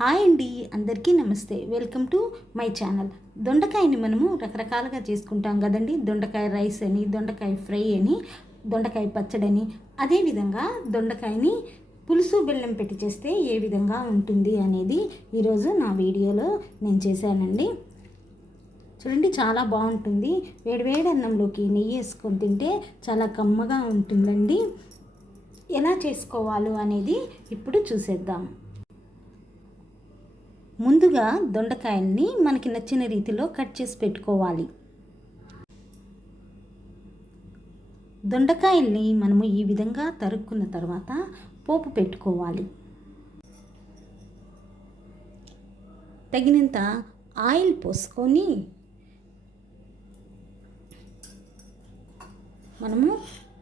Hi అండి అందరికీ నమస్తే. Welcome to my channel. దొండకాయని మనము రకరకాలుగా చేసుకుంటాం కదండి. దొండకాయ రైస్ అని దొండకాయ ఫ్రై అని దొండకాయ పచ్చడని. అదేవిధంగా దొండకాయని పులుసు బెల్లం పెట్టి చేస్తే ఏ విధంగా ఉంటుంది అనేది ఈరోజు నా వీడియోలో నేను చేశానండి. చూడండి చాలా బాగుంటుంది. వేడివేడి అన్నంలోకి నెయ్యి వేసుకొని తింటే చాలా కమ్మగా ఉంటుందండి. ఎలా చేసుకోవాలో అనేది ఇప్పుడు చూసేద్దాం. ముందుగా దొండకాయల్ని మనకి నచ్చిన రీతిలో కట్ చేసి పెట్టుకోవాలి. దొండకాయల్ని మనము ఈ విధంగా తరుక్కున్న తర్వాత పోపు పెట్టుకోవాలి. తగినంత ఆయిల్ పోసుకొని మనము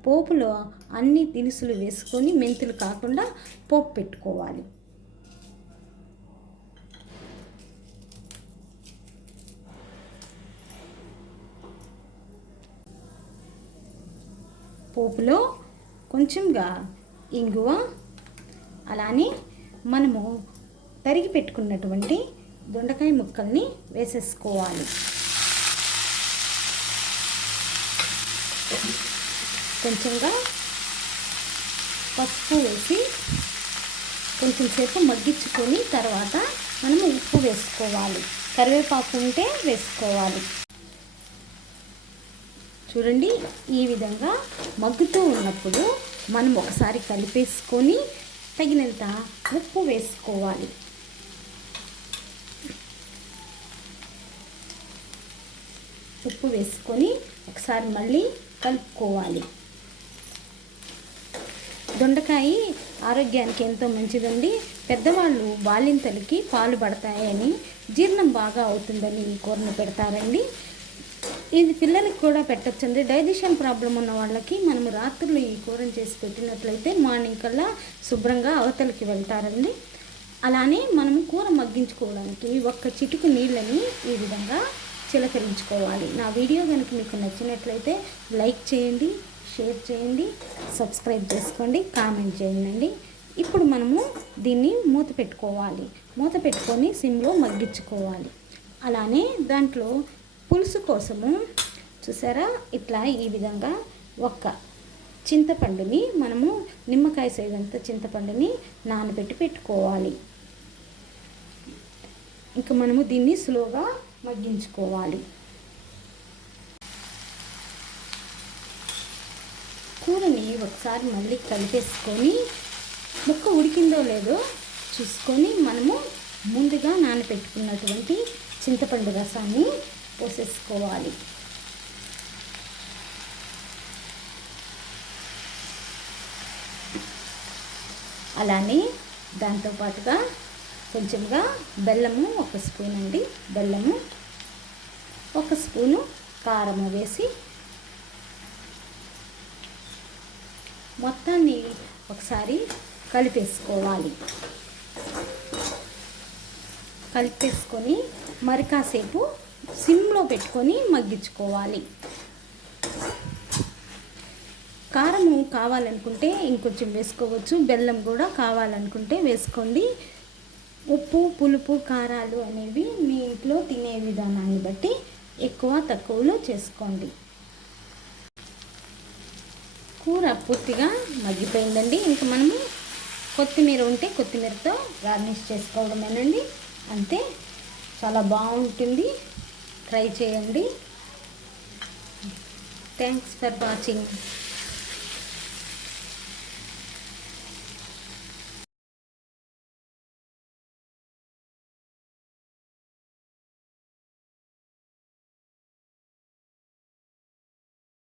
పోపులో అన్ని దినుసులు వేసుకొని మెంతులు కాకుండా పోపు పెట్టుకోవాలి. పోపులో కొంచెంగా ఇంగువ అలానే మనము తరిగి పెట్టుకున్నటువంటి దొండకాయ ముక్కల్ని వేసేసుకోవాలి. కొంచెంగా పసుపు వేసి కొంచెం సేపు మగ్గించుకొని తర్వాత మనము ఉప్పు వేసుకోవాలి. కరివేపాకు ఉంటే వేసుకోవాలి. చూడండి ఈ విధంగా మగ్గుతూ ఉన్నప్పుడు మనం ఒకసారి కలిపేసుకొని తగినంత ఉప్పు వేసుకోవాలి. ఉప్పు వేసుకొని ఒకసారి మళ్ళీ కలుపుకోవాలి. దొండకాయ ఆరోగ్యానికి ఎంతో మంచిదండి. పెద్దవాళ్ళు బాలింతలకి పాలు పడతాయని జీర్ణం బాగా అవుతుందని ఈ కూరను పెడతారండి. ఇది పిల్లలకి కూడా పెట్టచ్చండి. డైజెషన్ ప్రాబ్లం ఉన్న వాళ్ళకి మనము రాత్రులు ఈ కూరను చేసి పెట్టినట్లయితే మార్నింగ్ కల్లా శుభ్రంగా అవతలకి వెళ్తారండి. అలానే మనము కూర మగ్గించుకోవడానికి ఒక్క చిటుకు నీళ్ళని ఈ విధంగా చిలకరించుకోవాలి. నా వీడియో కనుక మీకు నచ్చినట్లయితే లైక్ చేయండి షేర్ చేయండి సబ్స్క్రైబ్ చేసుకోండి కామెంట్ చేయండి. ఇప్పుడు మనము దీన్ని మూత పెట్టుకోవాలి. మూత పెట్టుకొని సిమ్లో మగ్గించుకోవాలి. అలానే దాంట్లో పులుసు కోసము చూసారా? ఇట్లా ఈ విధంగా ఒక్క చింతపండుని మనము నిమ్మకాయ సైజంత చింతపండుని నానబెట్టి పెట్టుకోవాలి. ఇంకా మనము దీన్ని స్లోగా మగ్గించుకోవాలి. కూరని ఒకసారి మళ్ళీ కలిపేసుకొని ముక్క ఉడికిందో లేదో చూసుకొని మనము ముందుగా నానబెట్టుకున్నటువంటి చింతపండు రసాన్ని పోసేసుకోవాలి అలానే దాంతోపాటుగా కొంచెంగా బెల్లము ఒక స్పూన్ అండి. బెల్లము ఒక స్పూను కారము వేసి మొత్తాన్ని ఒకసారి కలిపేసుకోవాలి. కలిపేసుకొని మరి కాసేపు సిమ్లో పెట్టుకొని మగ్గించుకోవాలి. కారము కావాలనుకుంటే ఇంకొంచెం వేసుకోవచ్చు. బెల్లం కూడా కావాలనుకుంటే వేసుకోండి. ఉప్పు పులుపు కారాలు అనేవి మీ ఇంట్లో తినే విధానాన్ని బట్టి ఎక్కువ తక్కువలో చేసుకోండి. కూర పూర్తిగా మగ్గిపోయిందండి. ఇంకా మనము కొత్తిమీర ఉంటే కొత్తిమీరతో గార్నిష్ చేసుకోవడమేనండి. అంతే. చాలా బాగుంటుంది. ట్రై చేయండి. Thanks for watching